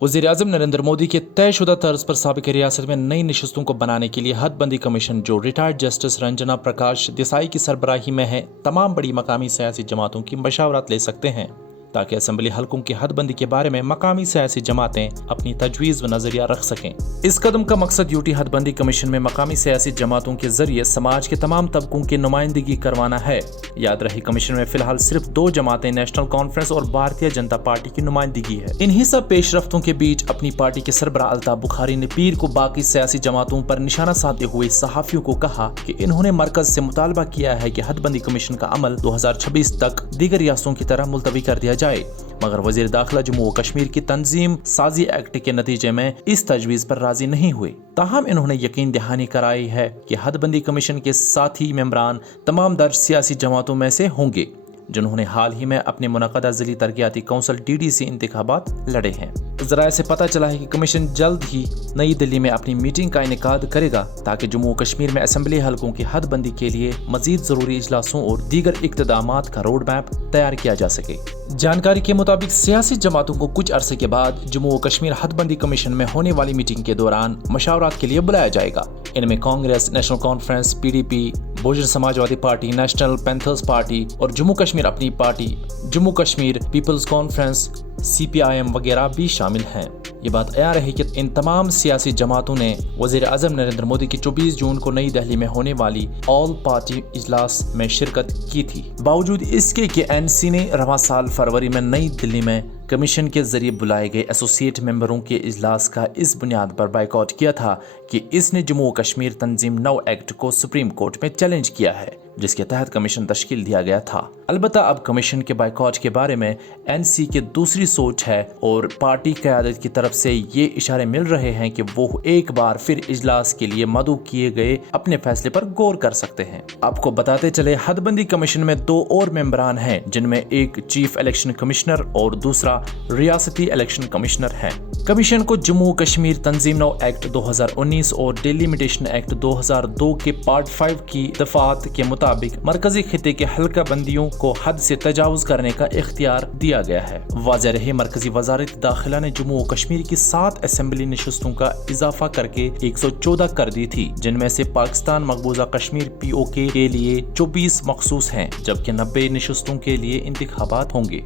वज़ीर-ए-आज़म नरेंद्र मोदी के तयशुदा तर्ज पर साबिक़ रियासत में नई नशस्तों को बनाने के लिए हदबंदी कमीशन, जो रिटायर्ड जस्टिस रंजना प्रकाश देसाई की सरबराही में है, तमाम बड़ी मकामी सियासी जमातों की मशावरत ले सकते हैं ताकि असम्बली हलकों की हदबंदी के बारे में मकामी सियासी जमातें अपनी तजवीज़ व नज़रिया रख सकें। इस कदम का मकसद यूटी हदबंदी कमीशन में मकामी सियासी जमातों के जरिए समाज के तमाम तबकों की नुमाइंदगी करवाना है। याद रहे, कमीशन में फिलहाल सिर्फ 2 जमातें नेशनल कॉन्फ्रेंस और भारतीय जनता पार्टी की नुमाइंदगी है। इन्हीं सब पेशरफ्तों के बीच अपनी पार्टी के सरबराह अल्ताफ बुखारी ने पीर को बाकी सियासी जमातों पर निशाना साधते हुए सहाफियों को कहा कि इन्होंने मरकज से मुतालबा किया है कि हदबंदी कमीशन का अमल 2026 तक दीगर रियासतों की तरह मुलतवी कर दिया जाए, मगर वज़ीर दाखिला जम्मू व कश्मीर की तंजीम साजी एक्ट के नतीजे में इस तजवीज़ पर राजी नहीं हुए। ताहम इन्होंने यकीन दहानी कराई है कि हदबंदी कमीशन के साथी मेंबरान तमाम दर्ज सियासी जमातों में से होंगे जिन्होंने हाल ही में अपने मुनक़दा ज़िली तरक्याती कौंसिल DDC इंतखाबात लड़े हैं। ज़राए से पता चला है कि कमीशन जल्द ही नई दिल्ली में अपनी मीटिंग का इनेकाद करेगा ताकि जम्मू कश्मीर में असम्बली हलकों की हदबंदी के लिए मजीद ज़रूरी इजलासों और दीगर इक़्तिदामात का रोड मैप तैयार किया जा सके। जानकारी के मुताबिक सियासी जमातों को कुछ अरसे के बाद जम्मू व कश्मीर हदबंदी कमीशन में होने वाली मीटिंग के दौरान मशावरात के लिए बुलाया जाएगा। इनमें Congress, National Conference, PDP, Bahujan Samajwadi Party, National Panthers Party और Jammu Kashmir Apni Party, Jammu Kashmir People's Conference, CPIM वगैरह भी शामिल हैं। ये बात आया रही कि इन तमाम सियासी जमातों ने वज़ीर-ए-आज़म नरेंद्र मोदी की 24 जून को नई दिल्ली में होने वाली ऑल पार्टी इजलास में शिरकत की थी। बावजूद इसके कि NC ने रवां साल फरवरी में नई दिल्ली में कमीशन के जरिए बुलाए गए एसोसिएट मेंबरों के इजलास का इस बुनियाद पर बाइकआउट किया था कि इसने जम्मू कश्मीर तंजीम 9 एक्ट को सुप्रीम कोर्ट में चैलेंज किया है, जिसके तहत कमीशन तश्कील दिया गया था। अलबत्ता अब कमीशन के बाइकआउट के बारे में NC की दूसरी सोच है और पार्टी क़यादत की तरफ से ये इशारे मिल रहे हैं कि वो एक बार फिर इजलास के लिए मदऊ किए गए अपने फैसले पर गौर कर सकते हैं। आपको बताते चले, हदबंदी कमीशन में 2 और मेंबरान हैं, जिनमें एक चीफ इलेक्शन कमिश्नर और दूसरा रियासती इलेक्शन कमिश्नर हैं। कमीशन को जम्मू कश्मीर तंजीम 9 एक्ट 2019 और डेलिमिटेशन एक्ट 2002 के पार्ट 5 की दफात के मुताबिक मरकजी खिते के हल्का बंदियों को हद से तजावुज करने का इख्तियार दिया गया है। वाज़ेह रहे, मरकजी वजारत दाखिला ने जम्मू कश्मीर की 7 असेंबली नशस्तों का इजाफा करके 114 कर दी थी, जिनमें से पाकिस्तान मकबूजा कश्मीर POK के लिए 24 मखसूस हैं, जबकि 90 नशस्तों के लिए इंतखाबात होंगे।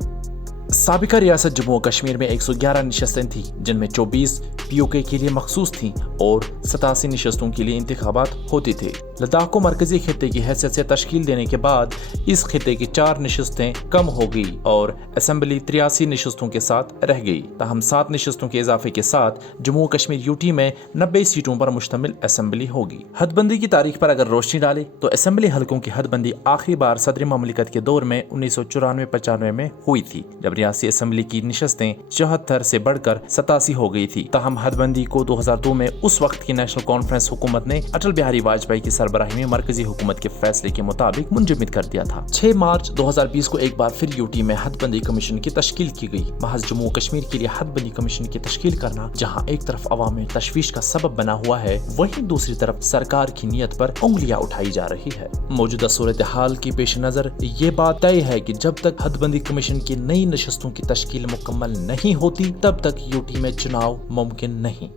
साबिका रियासत जम्मू कश्मीर में 111 नशस्तें थीं, जिनमें 24 POK के लिए मखसूस थीं और 87 नशस्तों के लिए इंतखाबात होते थे। लद्दाख को मरकजी खिते की हैसियत से तश्कील देने के बाद इस खिते की 4 नशस्तें कम हो गई और असम्बली 83 नशस्तों के साथ रह गई। ताहम 7 नशस्तों के इजाफे के साथ जम्मू कश्मीर UT में 90 सीटों पर मुश्तमिल असम्बली होगी। हदबंदी की तारीख पर अगर रोशनी डाले तो असम्बली हलकों की हदबंदी आखिरी बार सदर ममलिकत के दौर में 1994-95 में हुई थी, जब रियासी असम्बली की नशस्तें 74 से बढ़कर 87 हो गई थी। ताहम हदबंदी को 2002 में उस वक्त की नेशनल कॉन्फ्रेंस हुकूमत ने अटल बिहारी वाजपेयी की सरबराही में मरकजी हुकूमत के फैसले के मुताबिक मुंजमद कर दिया था। 6 मार्च 2020 को एक बार फिर UT में हदबंदी कमीशन की तश्कील की गई। महज जम्मू कश्मीर के लिए हदबंदी कमीशन की तश्कील करना जहाँ एक तरफ अवाम में तशवीश का सबब बना हुआ है, वहीं दूसरी तरफ सरकार की नीयत पर उंगलियां उठाई जा रही है। मौजूदा सूरत हाल की पेश नजर ये बात तय है कि जब तक हदबंदी कमीशन की नई नशस्तों की तश्कील मुकम्मल नहीं होती, तब तक UT में चुनाव मुमकिन नहीं।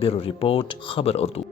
ब्यूरो रिपोर्ट, खबर उर्दू।